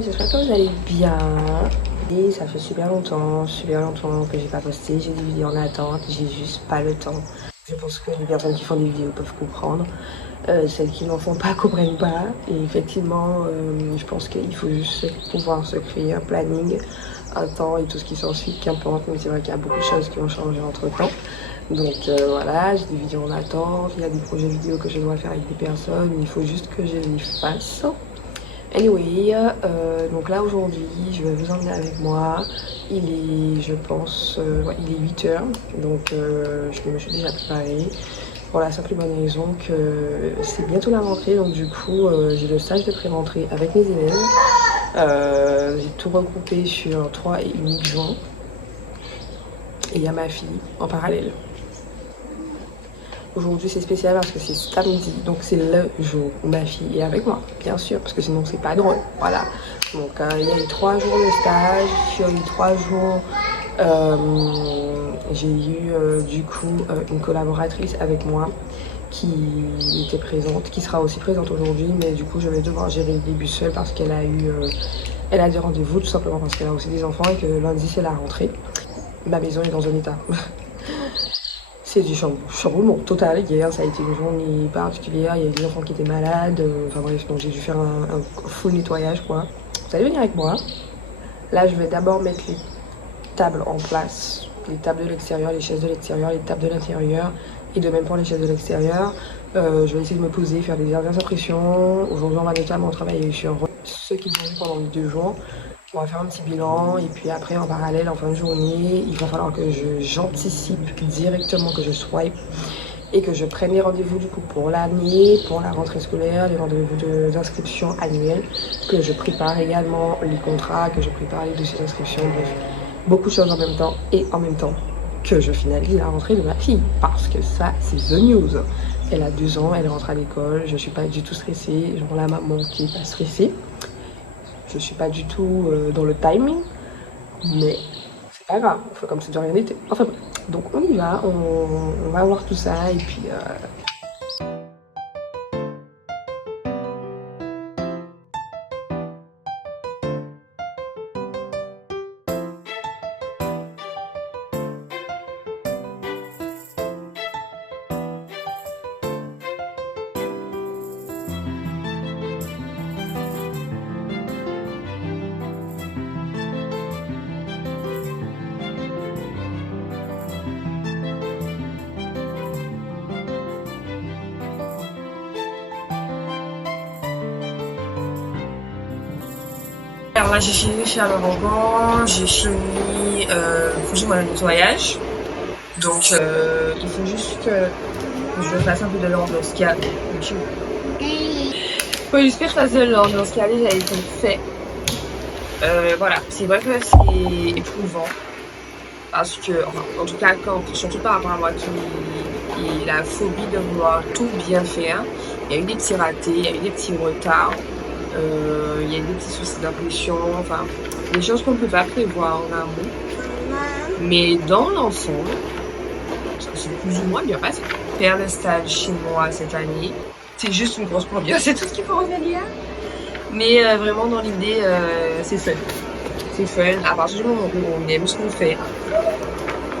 everyone, j'espère que vous allez bien. Et ça fait super longtemps que j'ai pas posté, j'ai des vidéos en attente, j'ai juste pas le temps. Je pense que les personnes qui font des vidéos peuvent comprendre, celles qui n'en font pas comprennent pas. Et effectivement, je pense qu'il faut juste pouvoir se créer un planning, un temps et tout ce qui s'ensuit, qu'importe. Mais c'est vrai qu'il y a beaucoup de choses qui ont changé entre temps. Donc voilà, j'ai des vidéos en attente, il y a des projets vidéo que je dois faire avec des personnes, il faut juste que je les fasse. Anyway, donc là aujourd'hui, je vais vous emmener avec moi. Il est, je pense, ouais, il est 8h, donc je me suis déjà préparée. Pour la simple et bonne raison que c'est bientôt la rentrée, donc du coup, j'ai le stage de pré-rentrée avec mes élèves. J'ai tout regroupé sur 3 et unique juin. Et il y a ma fille en parallèle. Aujourd'hui c'est spécial parce que c'est samedi, donc c'est le jour où ma fille est avec moi, bien sûr, parce que sinon c'est pas drôle, voilà. Donc il y a eu 3 jours de stage, sur les 3 jours, j'ai eu du coup une collaboratrice avec moi qui était présente, qui sera aussi présente aujourd'hui, mais du coup je vais devoir gérer le début seule parce qu'elle a eu, elle a des rendez-vous tout simplement parce qu'elle a aussi des enfants et que lundi c'est la rentrée. Ma maison est dans un état. C'est du chamboulement total. Hier, ça a été une journée particulière. Il y a des enfants qui étaient malades. Enfin bref, donc j'ai dû faire un full nettoyage, quoi. Vous allez venir avec moi. Là, je vais d'abord mettre les tables en place. Les tables de l'extérieur, les chaises de l'extérieur, les tables de l'intérieur. Et de même pour les chaises de l'extérieur. Je vais essayer de me poser, faire des dernières impressions. Aujourd'hui, on va notamment travailler sur ceux qui sont venus pendant les 2 jours. On va faire un petit bilan et puis après en parallèle en fin de journée il va falloir que j'anticipe directement, que je swipe et que je prenne les rendez-vous du coup pour l'année, pour la rentrée scolaire, les rendez-vous d'inscription annuelle, que je prépare également les contrats, que je prépare les dossiers d'inscription, bref, beaucoup de choses en même temps et en même temps que je finalise la rentrée de ma fille parce que ça c'est the news. Elle a 2 ans, elle rentre à l'école, je suis pas du tout stressée, genre la maman qui est pas stressée. Je suis pas du tout dans le timing, mais c'est pas grave, on fait comme si de rien n'était. Enfin bref, donc on y va, on va voir tout ça et puis... Alors là j'ai fini de faire le ruban, j'ai fini plus ou moins le nettoyage. Donc il faut juste que je fasse un peu de l'ordre dans ce qu'il y a. Il faut juste que je fasse de l'ordre dans ce qui a déjà été fait. Voilà, c'est vrai que c'est éprouvant. Parce que, enfin, en tout cas, surtout par rapport à moi qui ai la phobie de vouloir tout bien faire, il y a eu des petits ratés, il y a eu des petits retards, il y a eu des petits soucis d'impression, enfin, des choses qu'on ne peut pas prévoir en amont. Mais dans l'ensemble, c'est plus ou moins bien passé. Faire le stage chez moi cette année, c'est juste une grosse première, c'est tout ce qu'il faut revenir. Mais vraiment, dans l'idée, c'est fun. C'est fun, à partir du moment où on aime ce qu'on fait.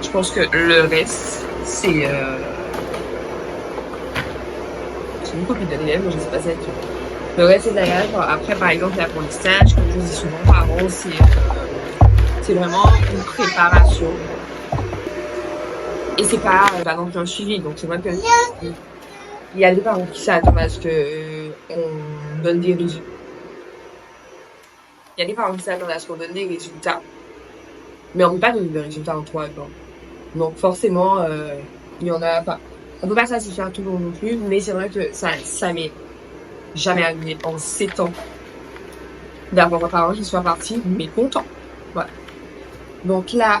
Je pense que le reste, c'est une copine de l'élève, mais je sais pas si elle est. Le reste, c'est derrière. Après, par exemple, l'apprentissage, comme je dis souvent par an, c'est vraiment une préparation. Et c'est pas non plus un suivi. Donc, c'est vrai que il y a des parents qui s'attendent à ce qu'on donne des résultats. Il y a des parents qui s'attendent à ce qu'on donne des résultats. Mais on ne peut pas donner de résultats en 3 ans. Donc forcément, il y en a pas. On peut pas satisfaire tout le monde non plus, mais c'est vrai que ça m'est jamais arrivé en 7 ans d'avoir un parent qui soit parti, mais content. Voilà. Donc là,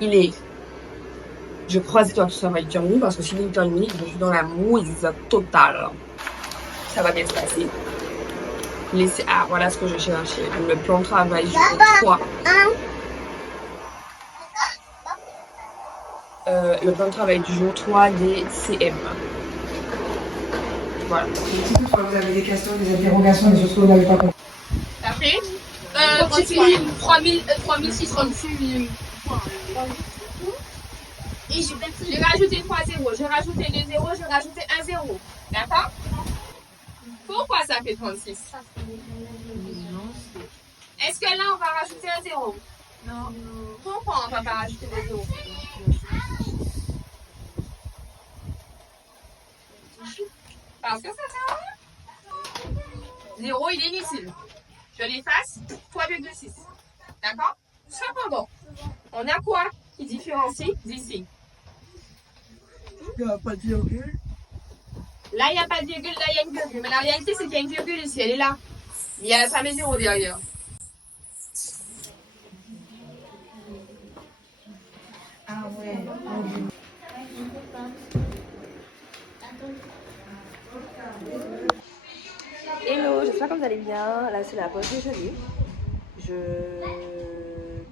je croise les doigts que ça va être 8h30 parce que si 8h30, je suis dans la mouise totale. Ça va bien se passer. Voilà ce que je cherchais. Le plan de travail jour 3. Le plan de travail du jour 3 des CM. Voilà. Si toutefois vous avez des questions, des interrogations, des choses que vous n'avez pas compris. T'as pris ? 3636. Et j'ai rajouté 3 zéros, j'ai rajouté 2 zéros, j'ai rajouté 1 zéro. D'accord? Pourquoi ça fait 36? Est-ce que là, on va rajouter un zéro? Non. Pourquoi on ne va pas rajouter des zéros? Parce que ça sert à rien. 0, il est inutile. Je l'efface, 3,6. D'accord? Cependant, on a quoi qui différencie d'ici? Il n'y a pas de virgule. Là, il n'y a pas de virgule, là, il y a une virgule. Mais la réalité, c'est qu'il y a une virgule ici, elle est là. Il y a pas mes zéros derrière. Ah ouais. Hello, j'espère que vous allez bien. Là, c'est la pause déjeuner. Je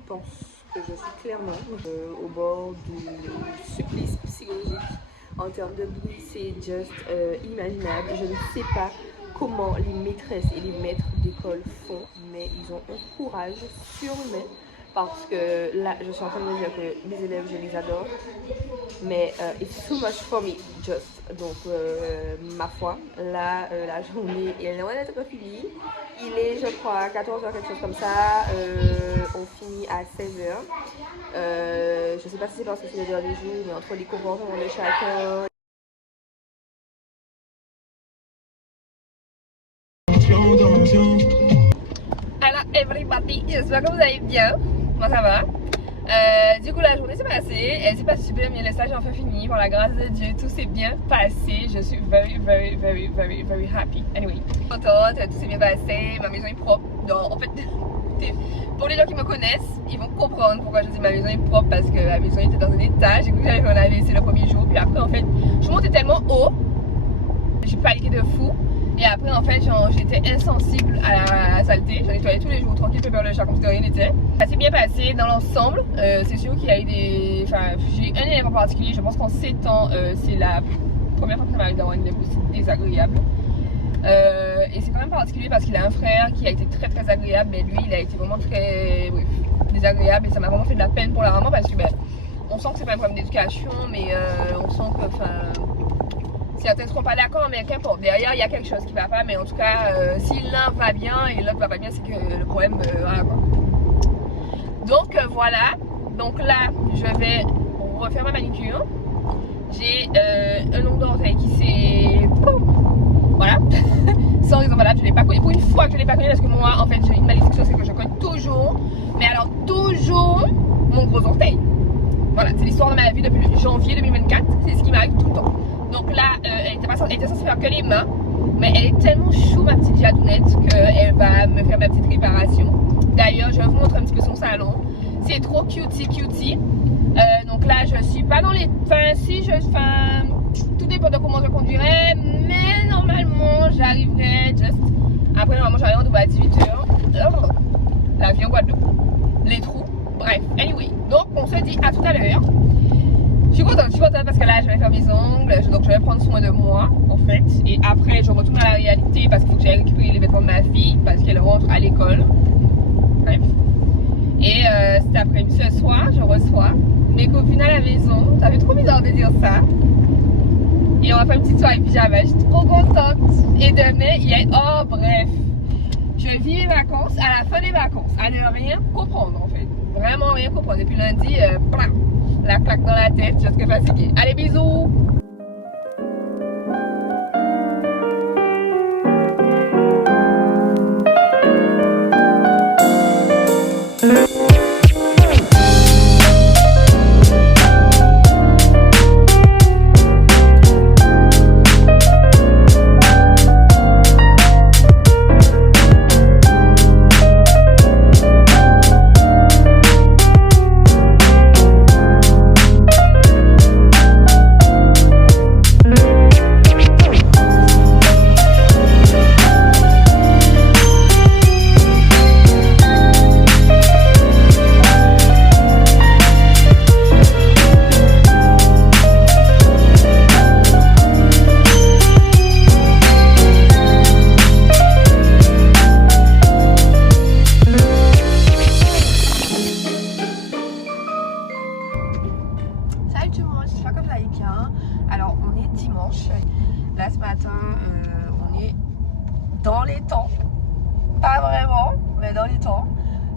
pense que je suis clairement au bord du supplice psychologique. En termes de bruit, c'est juste inimaginable. Je ne sais pas comment les maîtresses et les maîtres d'école font, mais ils ont un courage surhumain. Parce que là, je suis en train de me dire que mes élèves, je les adore. Mais it's too much for me, just. Donc, ma foi, là, la journée est loin d'être finie. Il est, je crois, 14h, quelque chose comme ça. On finit à 16h. Je ne sais pas si c'est parce que c'est le dernier jour, mais entre les comportements de chacun. Alors, everybody, j'espère que vous allez bien. Moi, ça va. Du coup, la journée s'est passée. Elle s'est passée super bien. Les stages ont enfin fini. Par la grâce de Dieu, tout s'est bien passé. Je suis very happy. Anyway, contente, tout s'est bien passé. Ma maison est propre. Donc, en fait, pour les gens qui me connaissent, ils vont comprendre pourquoi je dis ma maison est propre. Parce que ma maison était dans un état. J'ai cru que j'allais faire un AVC le premier jour. Puis après, en fait, je montais tellement haut. J'ai paniqué de fou. Et après, en fait, j'étais insensible à la saleté. J'en nettoyais tous les jours, tranquille, pépère le chat, comme si de rien n'était. Ça s'est bien passé dans l'ensemble. C'est sûr qu'il y a eu des. Enfin, j'ai eu un élève en particulier. Je pense qu'en 7 ans, c'est la première fois que ça m'arrive d'avoir une élève aussi désagréable. Et c'est quand même particulier parce qu'il a un frère qui a été très agréable. Mais lui, il a été vraiment très désagréable. Et ça m'a vraiment fait de la peine pour la maman parce que, ben, on sent que c'est pas un problème d'éducation, mais on sent que. Certains ne seront pas d'accord, mais qu'importe. Derrière, il y a quelque chose qui ne va pas. Mais en tout cas, si l'un va bien et l'autre va pas bien, c'est que le problème. Voilà quoi. Donc voilà. Donc là, je vais refaire ma manicure. J'ai un ongle d'orteil qui s'est. Voilà. Sans raison valable, je ne l'ai pas connu. Pour une fois que je ne l'ai pas connu, parce que moi, en fait, j'ai une malédiction, c'est que je cogne toujours. Mais alors, toujours mon gros orteil. Voilà, c'est l'histoire de ma vie depuis janvier 2024. C'est ce qui m'arrive tout le temps. Donc là, elle était censée faire que les mains, mais elle est tellement chou, ma petite jadounette, qu'elle va me faire ma petite réparation. D'ailleurs, je vais vous montrer un petit peu son salon. C'est trop cutie. Donc là, je suis pas dans les. Enfin, si, tout dépend de comment je conduirai, mais normalement, j'arriverai juste. Après, normalement, j'arrive en Dubaï à 18h. L'avion Guadeloupe. Les trous. Bref, anyway. Donc, on se dit à tout à l'heure. Je suis contente parce que là je vais faire mes ongles, donc je vais prendre soin de moi en fait. Et après je retourne à la réalité parce qu'il faut que j'aille récupérer les vêtements de ma fille parce qu'elle rentre à l'école. Bref. Et cet après-midi, ce soir, je reçois mes copines à la maison. Ça fait trop bizarre de dire ça. Et on va faire une petite soirée pyjama, je suis trop contente. Et demain, il y a... Oh bref. Je vis mes vacances à la fin des vacances, à ne rien comprendre en fait. Vraiment rien comprendre. Et puis lundi, la claque dans la tête, je suis fatiguée. Allez, bisous! j'espère que vous allez bien. Alors on est dimanche, là ce matin on est dans les temps, pas vraiment mais dans les temps.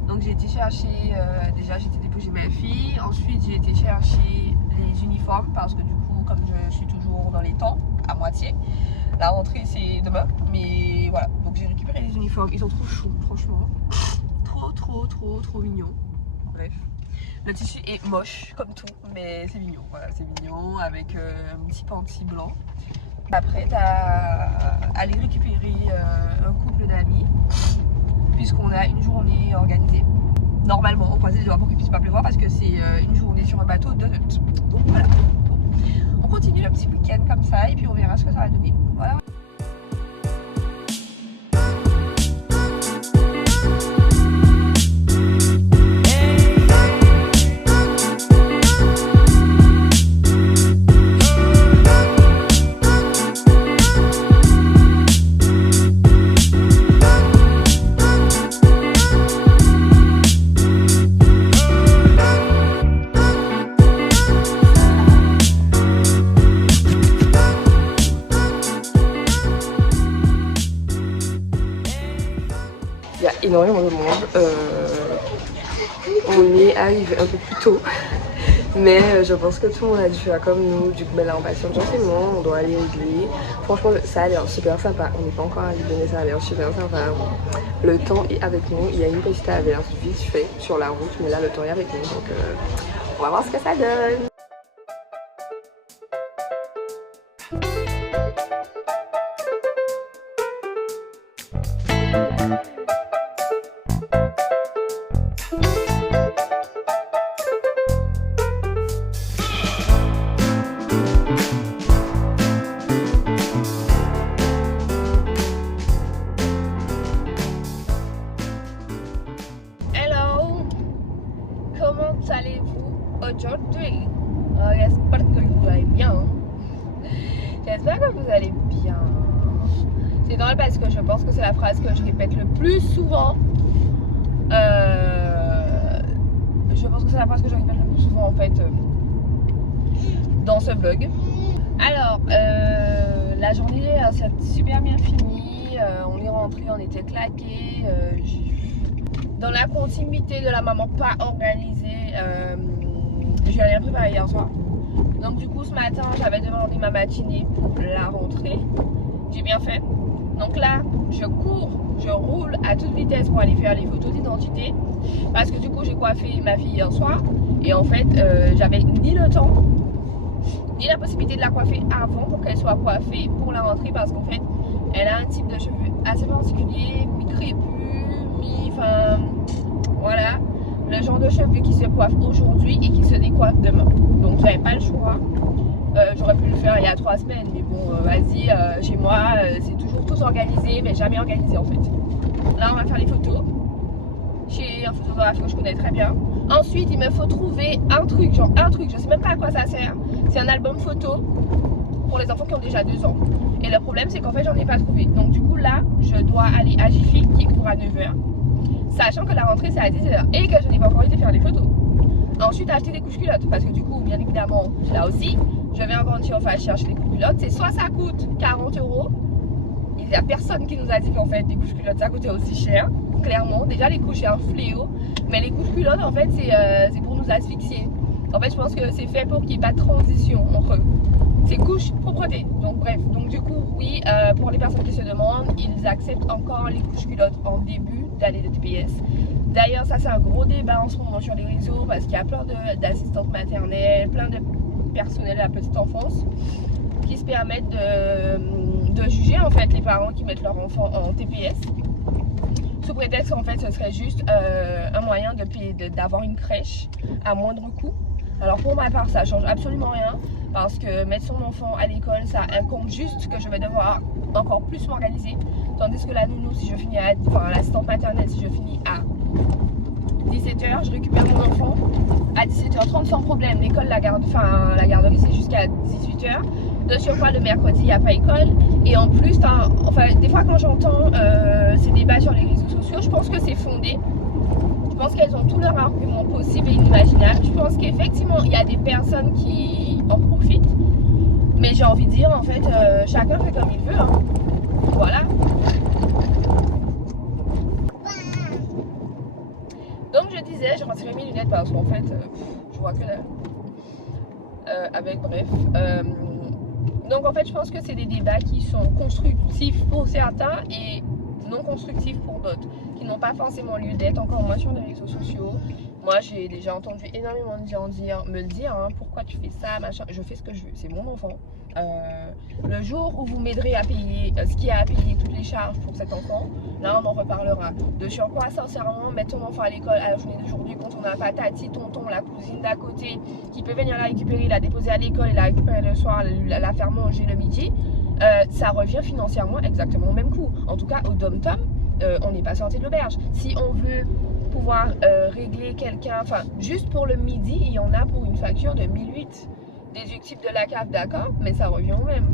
Donc j'ai été chercher, déjà j'ai été déposer ma fille, ensuite j'ai été chercher les uniformes parce que du coup comme je suis toujours dans les temps, à moitié, la rentrée c'est demain, mais voilà, donc j'ai récupéré les uniformes, ils sont trop chauds franchement, trop mignons, bref. Le tissu est moche comme tout, mais c'est mignon, voilà, c'est mignon avec un petit panty blanc. Après à aller récupérer un couple d'amis, puisqu'on a une journée organisée. Normalement, on croisait les doigts pour qu'il puisse pas pleuvoir parce que c'est une journée sur un bateau de notes. Donc voilà, bon. On continue le petit week-end comme ça et puis on verra ce que ça va donner. Voilà. Il y a énormément de monde. On est arrivé un peu plus tôt, mais je pense que tout le monde a dû faire comme nous. Du coup, là, on passe gentiment, on doit aller régler. Franchement, ça a l'air super sympa. On n'est pas encore arrivé, mais ça a l'air super sympa. Le temps est avec nous. Il y a une petite averse vite fait sur la route, mais là, le temps est avec nous. Donc, on va voir ce que ça donne. Comment allez-vous aujourd'hui? J'espère que vous allez bien. J'espère que vous allez bien. C'est drôle parce que je pense que c'est la phrase que je répète le plus souvent. Je pense que c'est la phrase que je répète le plus souvent en fait dans ce vlog. Alors, la journée s'est super bien finie. On est rentré, on était claqués. Dans la continuité de la maman pas organisée, je vais rien préparer hier soir. Donc du coup ce matin j'avais demandé ma matinée pour la rentrée. J'ai bien fait. Donc là je cours, je roule à toute vitesse pour aller faire les photos d'identité. Parce que du coup j'ai coiffé ma fille hier soir. Et en fait j'avais ni le temps ni la possibilité de la coiffer avant pour qu'elle soit coiffée pour la rentrée. Parce qu'en fait elle a un type de cheveux assez particulier, mi-crépus, enfin voilà, le genre de cheveux qui se coiffe aujourd'hui et qui se décoiffe demain. Donc j'avais pas le choix. J'aurais pu le faire il y a 3 semaines, mais bon vas-y, chez moi c'est toujours tout organisé mais jamais organisé en fait. Là on va faire les photos chez un photographe que je connais très bien. Ensuite il me faut trouver un truc, genre un truc, je sais même pas à quoi ça sert. C'est un album photo pour les enfants qui ont déjà 2 ans. Et le problème c'est qu'en fait j'en ai pas trouvé. Donc du coup là je dois aller à Jiffy qui court à 9h. Sachant que la rentrée c'est à 17h et que je n'ai pas encore été faire les photos. Ensuite acheter des couches culottes parce que du coup bien évidemment là aussi je vais en grande surface chercher des couches culottes. C'est soit ça coûte 40 €. Il n'y a personne qui nous a dit qu'en fait les couches culottes ça coûtait aussi cher. Clairement déjà les couches c'est un fléau. Mais les couches culottes en fait c'est pour nous asphyxier. En fait je pense que c'est fait pour qu'il n'y ait pas de transition entre eux. C'est couche propreté. Donc bref, donc du coup oui, pour les personnes qui se demandent, ils acceptent encore les couches culottes en début d'année de TPS. D'ailleurs ça c'est un gros débat en ce moment sur les réseaux parce qu'il y a plein d'assistantes maternelles, plein de personnel à la petite enfance qui se permettent de juger en fait les parents qui mettent leur enfant en TPS sous prétexte qu'en fait ce serait juste un moyen d'avoir une crèche à moindre coût. Alors pour ma part ça change absolument rien parce que mettre son enfant à l'école ça incombe juste que je vais devoir encore plus m'organiser, tandis que la nounou si je finis l'assistante maternelle si je finis à 17h, je récupère mon enfant à 17h30 sans problème. L'école, la garderie c'est jusqu'à 18h. De surcroît le mercredi il n'y a pas école et en plus des fois quand j'entends ces débats sur les réseaux sociaux je pense que c'est fondé. Je pense qu'elles ont tous leurs arguments possibles et inimaginables. Je pense qu'effectivement il y a des personnes qui j'ai envie de dire, en fait, chacun fait comme il veut. Hein. Voilà. Donc je disais, j'ai retiré mes lunettes parce qu'en fait, je vois que là. Bref. Donc en fait, je pense que c'est des débats qui sont constructifs pour certains et non constructifs pour d'autres, qui n'ont pas forcément lieu d'être, encore moins sur les réseaux sociaux. Moi, j'ai déjà entendu énormément de gens me dire hein, pourquoi tu fais ça, machin. Je fais ce que je veux, c'est mon enfant. Le jour où vous m'aiderez à payer ce qu'il y a à payer, toutes les charges pour cet enfant, là on en reparlera. De surcroît, sincèrement, mettre ton enfant à l'école à la journée d'aujourd'hui quand on n'a pas tati, tonton, la cousine d'à côté qui peut venir la récupérer, la déposer à l'école et la récupérer le soir, la faire manger le midi, ça revient financièrement exactement au même coût. En tout cas, au dom-tom, on n'est pas sorti de l'auberge. Si on veut pouvoir régler quelqu'un, enfin juste pour le midi, il y en a pour une facture de 1008. Déductible de la CAF, d'accord, mais ça revient au même.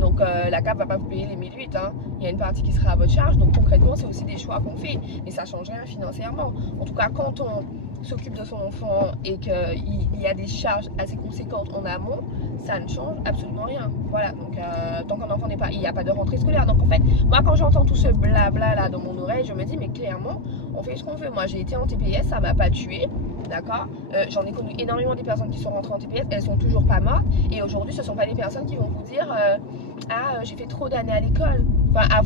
Donc la CAF va pas vous payer les 1008, hein. Il y a une partie qui sera à votre charge, donc concrètement c'est aussi des choix qu'on fait, mais ça change rien financièrement. En tout cas quand on s'occupe de son enfant et qu'il y a des charges assez conséquentes en amont, ça ne change absolument rien. Voilà, donc tant qu'un enfant n'est pas, il n'y a pas de rentrée scolaire. Donc en fait, moi quand j'entends tout ce blabla là dans mon oreille, je me dis mais clairement, on fait ce qu'on veut. Moi j'ai été en TPS, ça m'a pas tué. D'accord, j'en ai connu énormément des personnes qui sont rentrées en TPS, elles sont toujours pas mortes. Et aujourd'hui, ce ne sont pas des personnes qui vont vous dire j'ai fait trop d'années à l'école. Enfin, à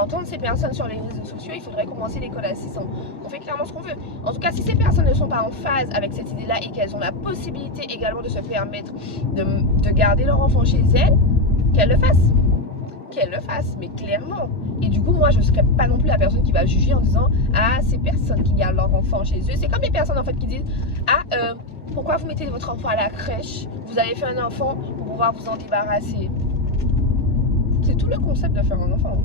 entendre ces personnes sur les réseaux sociaux, il faudrait commencer l'école à 6 ans. On fait clairement ce qu'on veut. En tout cas, si ces personnes ne sont pas en phase avec cette idée-là et qu'elles ont la possibilité également de se permettre de garder leur enfant chez elles, qu'elles le fassent. Qu'elles le fassent, mais clairement. Et du coup, moi, je ne serais pas non plus la personne qui va juger en disant ces personnes qui gardent leur enfant chez eux. C'est comme les personnes en fait qui disent pourquoi vous mettez votre enfant à la crèche? Vous avez fait un enfant pour pouvoir vous en débarrasser. C'est tout le concept de faire un enfant.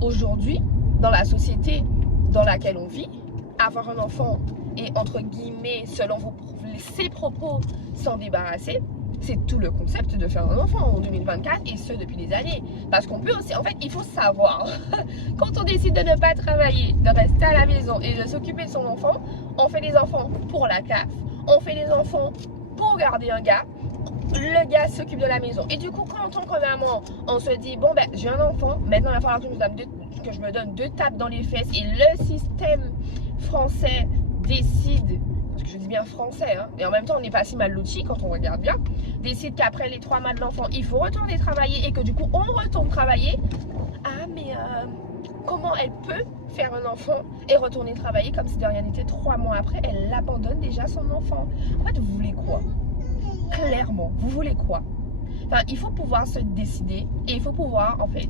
Aujourd'hui, dans la société dans laquelle on vit, avoir un enfant et entre guillemets, selon ses propos, s'en débarrasser, c'est tout le concept de faire un enfant en 2024 et ce depuis des années. Parce qu'on peut aussi, en fait, il faut savoir, quand on décide de ne pas travailler, de rester à la maison et de s'occuper de son enfant, on fait des enfants pour la CAF, on fait des enfants pour garder un gars, le gars s'occupe de la maison. Et du coup, quand en tant que maman, on se dit, bon ben, j'ai un enfant, maintenant il va falloir que je me donne 2 tapes dans les fesses et le système français décide, parce que je dis bien français, hein, et en même temps on n'est pas si mal loti quand on regarde bien, décide qu'après les 3 mois de l'enfant, il faut retourner travailler et que du coup on retourne travailler. Ah mais comment elle peut faire un enfant et retourner travailler comme si de rien n'était? 3 mois après, elle abandonne déjà son enfant. En fait, vous voulez quoi? Clairement, vous voulez quoi? Enfin, il faut pouvoir se décider et il faut pouvoir, en fait,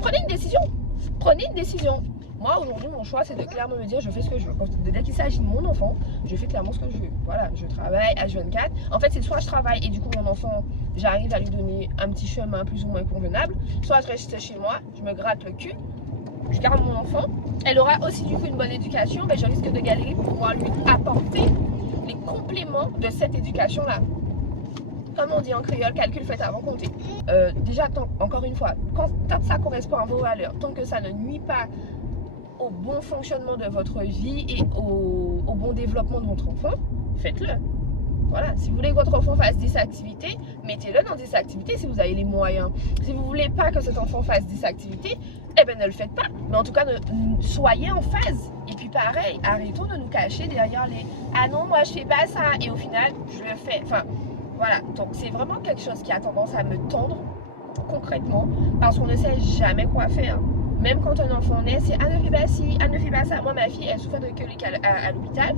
prenez une décision. Prenez une décision. Moi, aujourd'hui, mon choix, c'est de clairement me dire, je fais ce que je veux. Dès qu'il s'agit de mon enfant, je fais clairement ce que je veux. Voilà, je travaille à H24. En fait, c'est soit je travaille et du coup, mon enfant, j'arrive à lui donner un petit chemin plus ou moins convenable. Soit je reste chez moi, je me gratte le cul, je garde mon enfant. Elle aura aussi du coup une bonne éducation, mais je risque de galérer pour pouvoir lui apporter les compléments de cette éducation-là. Comme on dit en créole, calcul fait avant compter. Déjà, encore une fois, tant que ça correspond à vos valeurs, tant que ça ne nuit pas au bon fonctionnement de votre vie et au bon développement de votre enfant, faites-le. Voilà, si vous voulez que votre enfant fasse 10 activités, mettez-le dans 10 activités si vous avez les moyens. Si vous ne voulez pas que cet enfant fasse 10 activités, eh bien ne le faites pas. Mais en tout cas, soyez en phase. Et puis pareil, arrêtons de nous cacher derrière les « Ah non, moi je fais pas ça » et au final, je le fais. Enfin, voilà, donc c'est vraiment quelque chose qui a tendance à me tendre concrètement parce qu'on ne sait jamais quoi faire. Même quand un enfant naît, c'est « Ah ne fais pas ci, ah ne fais pas ça ». Moi, ma fille, elle souffre de colique à l'hôpital.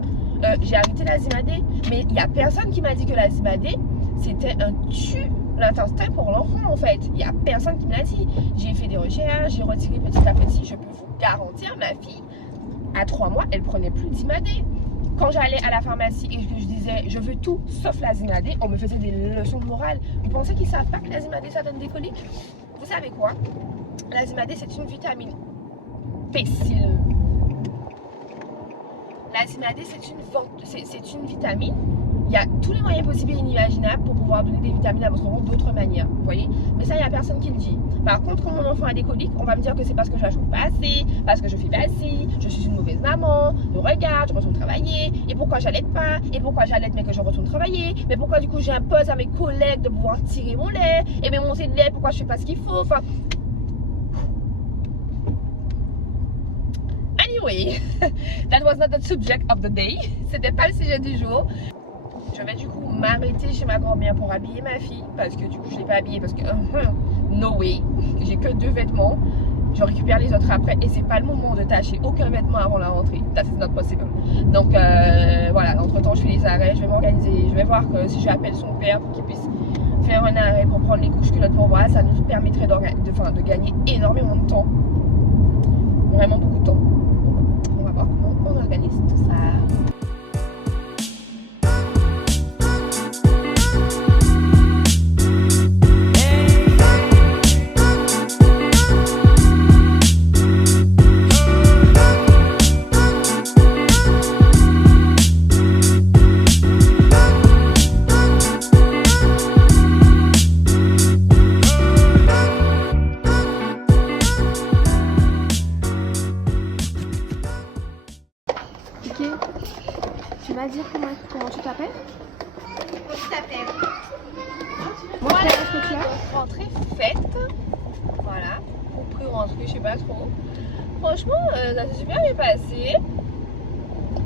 J'ai arrêté la Zimadé, mais il n'y a personne qui m'a dit que la Zimadé, c'était un tue l'intestin pour l'enfant en fait. Il n'y a personne qui me l'a dit. J'ai fait des recherches, j'ai retiré petit à petit. Je peux vous garantir, ma fille, à 3 mois, elle prenait plus de Zimadé. Quand j'allais à la pharmacie et que je disais je veux tout sauf la Zimadé, on me faisait des leçons de morale. Vous pensez qu'ils ne savent pas que la Zimadé ça donne des coliques? Vous savez quoi? La Zimadé c'est une vitamine pécile. La Zimadé c'est une vitamine Il y a tous les moyens possibles et inimaginables pour pouvoir donner des vitamines à votre enfant d'autres manières, vous voyez. Mais ça, il n'y a personne qui le dit. Par contre, quand mon enfant a des coliques, on va me dire que c'est parce que je la chauffe pas assez, parce que je fais pas assez, je suis une mauvaise maman, je regarde, je retourne travailler, et pourquoi j'allaite pas, et pourquoi j'allaite mais que je retourne travailler, mais pourquoi du coup j'impose à mes collègues de pouvoir tirer mon lait, et mes montées de lait, pourquoi je fais pas ce qu'il faut, enfin... Anyway, that was not the subject of the day. C'était pas le sujet du jour. Je vais du coup m'arrêter chez ma grand-mère pour habiller ma fille parce que du coup je l'ai pas habillée parce que no way, j'ai que 2 vêtements. Je récupère les autres après et c'est pas le moment de tâcher aucun vêtement avant la rentrée. That is not possible. Donc voilà, entre temps je fais les arrêts, je vais m'organiser, je vais voir que si j'appelle son père pour qu'il puisse faire un arrêt pour prendre les couches culottes pour moi, ça nous permettrait de gagner énormément de temps. Vraiment beaucoup de temps. On va voir comment on organise tout ça. Tu vas dire comment tu t'appelles? Comment tu t'appelles? Moi, Voilà, est-ce que tu as? donc rentrée faite. Voilà, ou pré-rentrée, je sais pas trop. Franchement, ça s'est super bien passé.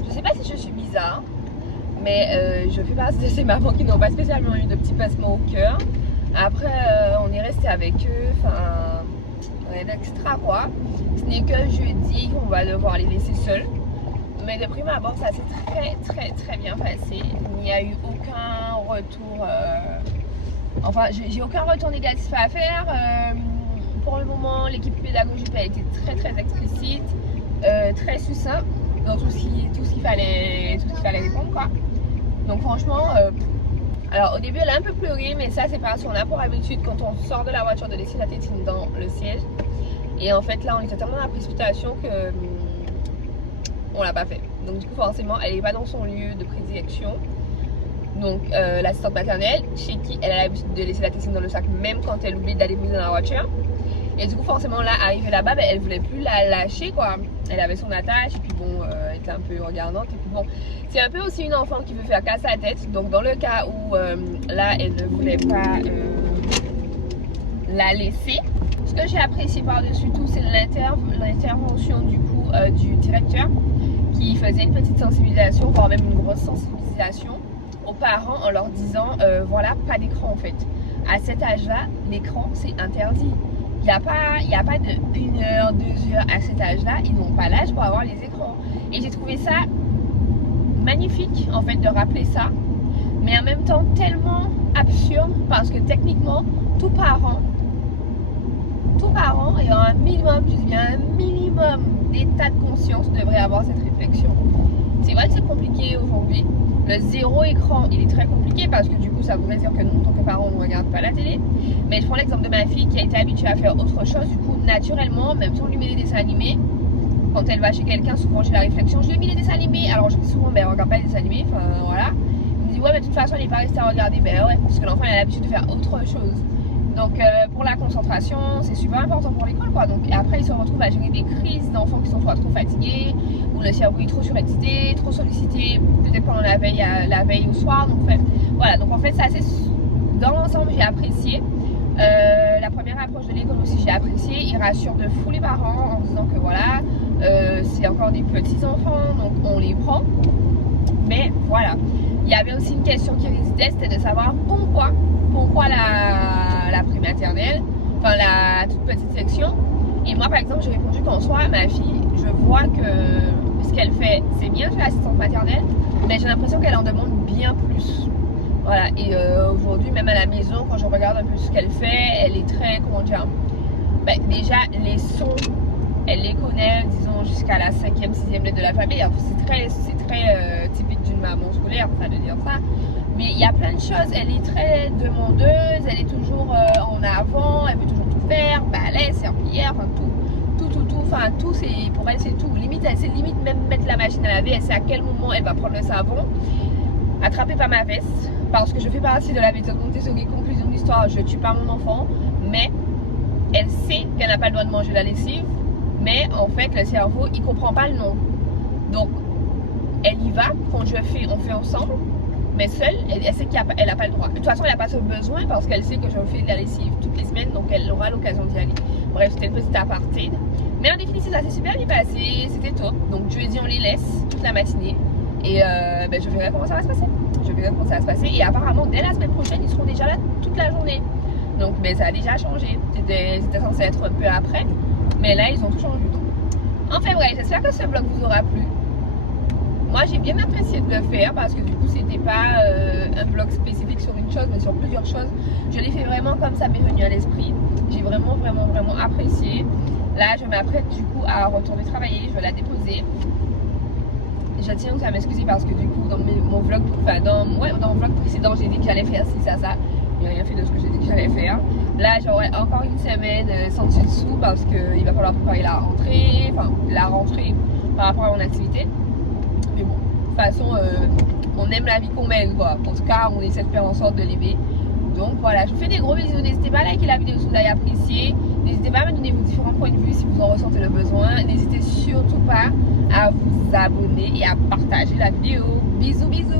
Je sais pas si je suis bizarre, mais je fais partie de ces mamans qui n'ont pas spécialement eu de petits passements au cœur. Après, on est resté avec eux, enfin, rien d'extra quoi. Ce n'est que jeudi qu'on va devoir les laisser seuls. Mais de prime abord, ça s'est très bien passé. Il n'y a eu aucun retour. Enfin, j'ai aucun retour négatif à faire. Pour le moment, l'équipe pédagogique a été très explicite, très succinct dans tout ce qu'il fallait répondre quoi. Donc franchement, alors au début elle a un peu pleuré, mais ça c'est parce qu'on a pour habitude quand on sort de la voiture de laisser la tétine dans le siège. Et en fait là, on était tellement dans la précipitation que on l'a pas fait. Donc du coup forcément elle n'est pas dans son lieu de prédilection. Donc l'assistante maternelle chez qui elle a l'habitude de laisser la tétine dans le sac même quand elle oublie d'aller mise dans la voiture. Et du coup forcément là arrivée là-bas, elle voulait plus la lâcher quoi. Elle avait son attache et puis bon elle était un peu regardante et puis bon c'est un peu aussi une enfant qui veut faire casse à tête. Donc dans le cas où là elle ne voulait pas la laisser, ce que j'ai apprécié par-dessus tout c'est l'intervention du coup du directeur qui faisait une petite sensibilisation, voire même une grosse sensibilisation aux parents en leur disant voilà, pas d'écran en fait. À cet âge-là, l'écran c'est interdit. Il n'y a pas de 1 heure, 2 heures à cet âge-là, ils n'ont pas l'âge pour avoir les écrans. Et j'ai trouvé ça magnifique en fait de rappeler ça, mais en même temps tellement absurde parce que techniquement, tout parent ayant un minimum, je dis bien un minimum d'état de conscience devrait avoir cette réflexion. C'est vrai que c'est compliqué aujourd'hui. Le 0 écran, il est très compliqué parce que du coup, ça voudrait dire que nous, en tant que parents, on ne regarde pas la télé. Mais je prends l'exemple de ma fille qui a été habituée à faire autre chose. Du coup, naturellement, même si on lui met des dessins animés, quand elle va chez quelqu'un, souvent j'ai la réflexion, je lui ai mis les dessins animés. Alors je dis souvent, ben regarde pas les dessins animés, enfin voilà. Il me dit, ouais, mais de toute façon, elle n'est pas restée à regarder. Ben ouais, parce que l'enfant, il a l'habitude de faire autre chose. Donc pour la concentration, c'est super important pour l'école quoi. Donc après ils se retrouvent à gérer des crises d'enfants qui sont soit trop fatigués ou le cerveau est trop surexcité, trop sollicité, peut-être pendant la veille au soir. Donc voilà, donc en fait ça c'est dans l'ensemble j'ai apprécié. La première approche de l'école aussi j'ai apprécié. Il rassure de fou les parents en disant que voilà, c'est encore des petits enfants donc on les prend. Mais voilà, il y avait aussi une question qui résidait, c'était de savoir pourquoi la prématernelle, enfin la toute petite section. Et moi par exemple j'ai répondu qu'en soi ma fille, je vois que ce qu'elle fait c'est bien chez l'assistante maternelle, mais j'ai l'impression qu'elle en demande bien plus. Voilà, et aujourd'hui même à la maison quand je regarde un peu ce qu'elle fait, elle est très, comment dire, ben, déjà les sons elle les connaît disons jusqu'à la 5e, 6e lettre de l'alphabet. C'est très typique d'une maman scolaire enfin de dire ça. Mais il y a plein de choses, elle est très demandeuse, elle est toujours en avant, elle veut toujours tout faire, balai, serpillière, enfin tout, c'est, pour elle c'est tout. Limite, elle sait limite même mettre la machine à laver, elle sait à quel moment elle va prendre le savon. attrapée par ma veste parce que je fais partie de la méthode Montessori. Conclusion de l'histoire, je tue pas mon enfant, mais elle sait qu'elle n'a pas le droit de manger la lessive, mais en fait le cerveau il comprend pas le nom. Donc elle y va quand on fait ensemble, mais seule, elle sait qu'elle n'a pas le droit. De toute façon elle n'a pas ce besoin parce qu'elle sait que je fais de la lessive toutes les semaines, donc elle aura l'occasion d'y aller. Bref, c'était une petite aparté. Mais en définitive ça s'est super bien passé, c'était top. Donc je lui ai dit on les laisse toute la matinée. Et je verrai comment ça va se passer. Je verrai comment ça va se passer. Et apparemment, dès la semaine prochaine, ils seront déjà là toute la journée. Donc, ça a déjà changé. C'était censé être un peu après. Mais là, ils ont tout changé. Enfin, bref, j'espère que ce vlog vous aura plu. Moi, j'ai bien apprécié de le faire parce que du coup, c'était pas un vlog spécifique sur une chose, mais sur plusieurs choses. Je l'ai fait vraiment comme ça m'est venu à l'esprit. J'ai vraiment apprécié. Là, je m'apprête du coup à retourner travailler. Je vais la déposer. Je tiens aussi à m'excuser parce que du coup dans mon vlog, dans le vlog précédent j'ai dit que j'allais faire ci, ça, j'ai rien fait de ce que j'ai dit que j'allais faire. Là j'aurai encore une semaine sans dessus dessous parce qu'il va falloir préparer la rentrée par rapport à mon activité. Mais bon, de toute façon on aime la vie qu'on mène quoi. En tout cas on essaie de faire en sorte de l'aimer. Donc voilà, je vous fais des gros bisous, n'hésitez pas à liker la vidéo si vous l'avez appréciée. N'hésitez pas à me donner vos différents points de vue si vous en ressentez le besoin. N'hésitez surtout pas à vous abonner et à partager la vidéo. Bisous bisous.